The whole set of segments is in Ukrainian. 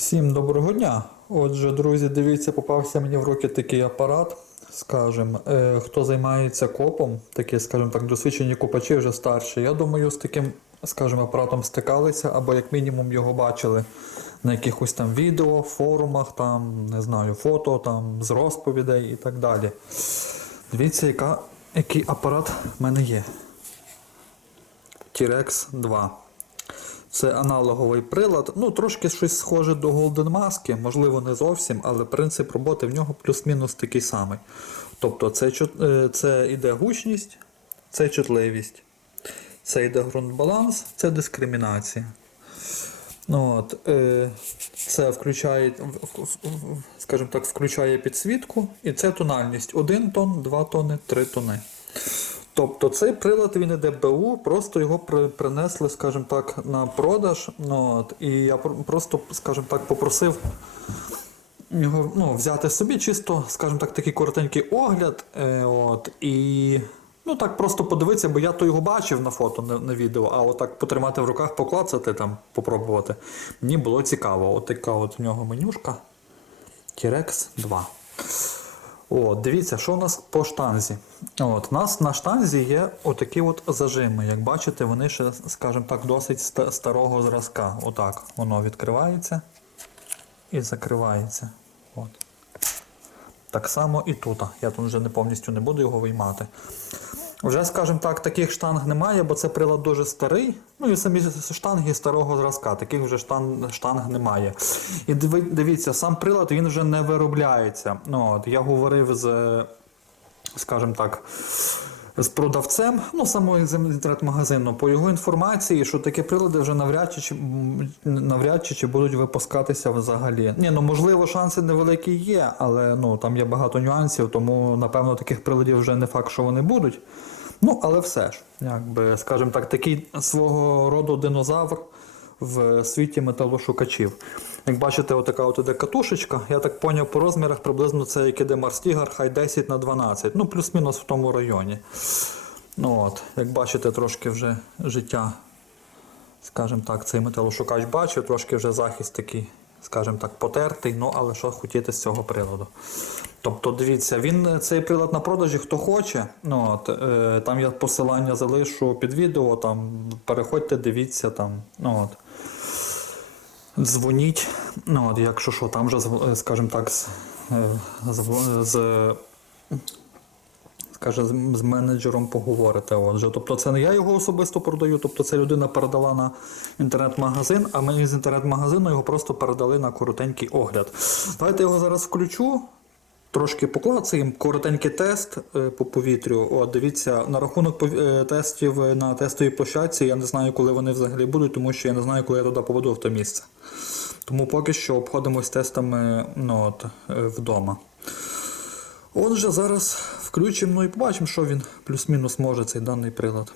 Всім доброго дня. Отже, друзі, дивіться, попався мені в руки такий апарат. Скажем, е, хто займається копом, такі, скажімо так, досвідчені копачі вже старші. Я думаю, з таким, скажімо, апаратом стикалися, або як мінімум його бачили на якихось там відео, форумах, там, не знаю, фото, там, з розповідей і так далі. Дивіться, яка, який апарат в мене є. T-Rex 2. Це аналоговий прилад. Ну, трошки щось схоже до Golden Mask, можливо, не зовсім, але принцип роботи в нього плюс-мінус такий самий. Тобто, це, е, це йде гучність, це чутливість, це йде ґрунтбаланс, це дискримінація. Ну, от, е, це включає, скажімо так, включає підсвітку, і це тональність 1 тон, 2 тони, 3 тони. Тобто цей прилад він іде БУ, просто його принесли, скажімо так, на продаж. Ну, от, і я просто, скажімо так, попросив його ну, взяти собі, чисто, скажімо так, такий коротенький огляд. Е, от, і ну так просто подивитися, бо я то його бачив на фото, на, на відео, а отак потримати в руках, поклацати там, попробувати. Мені було цікаво. От така от в нього менюшка. T-Rex 2. О, дивіться, що у нас по штанзі. От, у нас на штанзі є отакі от зажими. Як бачите, вони ще, скажімо так, досить старого зразка. Отак воно відкривається і закривається. От. Так само і тут. Я тут вже не повністю не буду його виймати. Вже, скажімо так, таких штанг немає, бо це прилад дуже старий. Ну і самі штанги старого зразка, таких вже штанг, штанг немає. І дивіться, сам прилад він вже не виробляється. Ну, от, я говорив з, скажімо так, з продавцем, ну самого інтернет-магазину, по його інформації, що такі прилади вже навряд чи- навряд чи, чи будуть випускатися взагалі. Ні, ну можливо, шанси невеликі є, але ну там є багато нюансів, тому напевно таких приладів вже не факт, що вони будуть. Ну, але все ж, якби, скажімо так, такий свого роду динозавр в світі металошукачів. Як бачите, отака от іде катушечка. Я так поняв, по розмірах приблизно це як іде Марстігар, хай 10 на 12. Ну, плюс-мінус в тому районі. Ну от, як бачите, трошки вже життя, скажімо так, цей металошукач бачив, трошки вже захист такий, скажімо так, потертий, ну але що хотіти з цього приладу. Тобто, дивіться, він цей прилад на продажі, хто хоче. Ну, от, е, там я посилання залишу під відео, там переходьте, дивіться там. Ну, от. Дзвоніть. Ну, якщо що, там вже, е, скажімо так, з, е, з, скаже, з, менеджером поговорите. Отже. Тобто це не я його особисто продаю, тобто це людина передала на інтернет-магазин, а мені з інтернет-магазину його просто передали на коротенький огляд. Давайте його зараз включу. Трошки поклацаємо, коротенький тест е, по повітрю. О, дивіться, на рахунок е, тестів е, на тестовій площадці, я не знаю, коли вони взагалі будуть, тому що я не знаю, коли я туди поведу в те місце. Тому поки що обходимось тестами ну, от, вдома. Отже, зараз включимо ну і побачимо, що він плюс-мінус може цей даний прилад.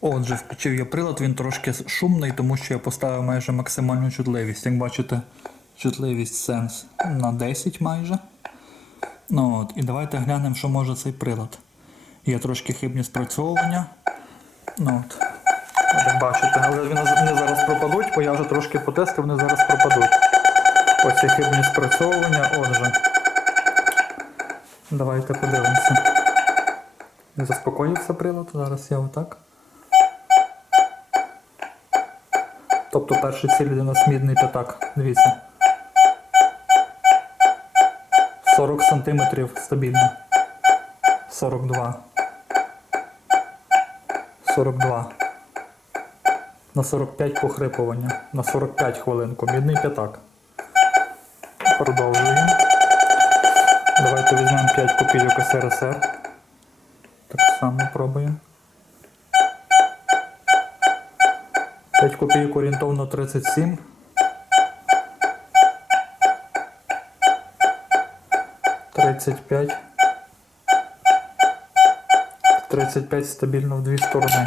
Отже, включив я прилад, він трошки шумний, тому що я поставив майже максимальну чутливість. Як бачите, чутливість сенс на 10 майже. Ну, от, і давайте глянемо, що може цей прилад. Є трошки хибні спрацьовування. Ну, от. Бачите, але вони зараз пропадуть, бо я вже трошки потестив, вони зараз пропадуть. Оці хибні спрацьовування. Отже. Давайте подивимося. Не Заспокоївся прилад, зараз я отак. Тобто перший ціль у нас мідний п'ятак. Дивіться. 40 см стабільно. 42. 42. На 45 похрипування. На 45 хвилинку. Мідний п'ятак. Продовжуємо. Давайте візьмемо 5 копійок СРСР. Так само пробуємо. 5 копійок орієнтовно 37. Тридцять п'ять. Тридцять п'ять стабільно в дві сторони.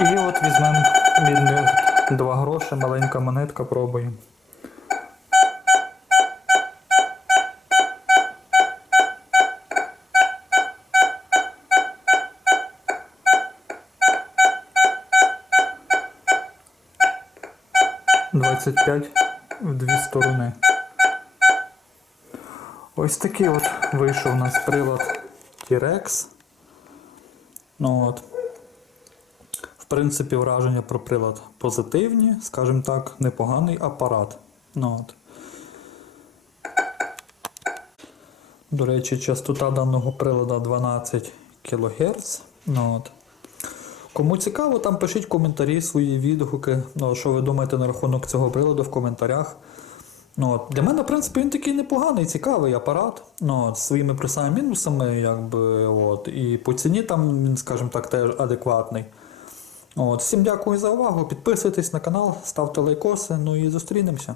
І от візьмемо мідний 2 гроші, маленька монетка, пробуємо. 25 в дві сторони. Ось такий от вийшов у нас прилад T-Rex. Ну от. В принципі, враження про прилад позитивні, скажімо так, непоганий апарат. Ну, от. До речі, частота даного прилада 12 кГц. Ну, от. Кому цікаво, там пишіть коментарі, свої відгуки. Ну, що ви думаєте на рахунок цього приладу в коментарях. Ну. Для мене, в принципі, він такий непоганий, цікавий апарат. Ну, з своїми плюсами мінусами, якби, от. І по ціні там він, скажімо так, теж адекватний. От. Всім дякую за увагу. Підписуйтесь на канал, ставте лайкоси, ну і зустрінемося.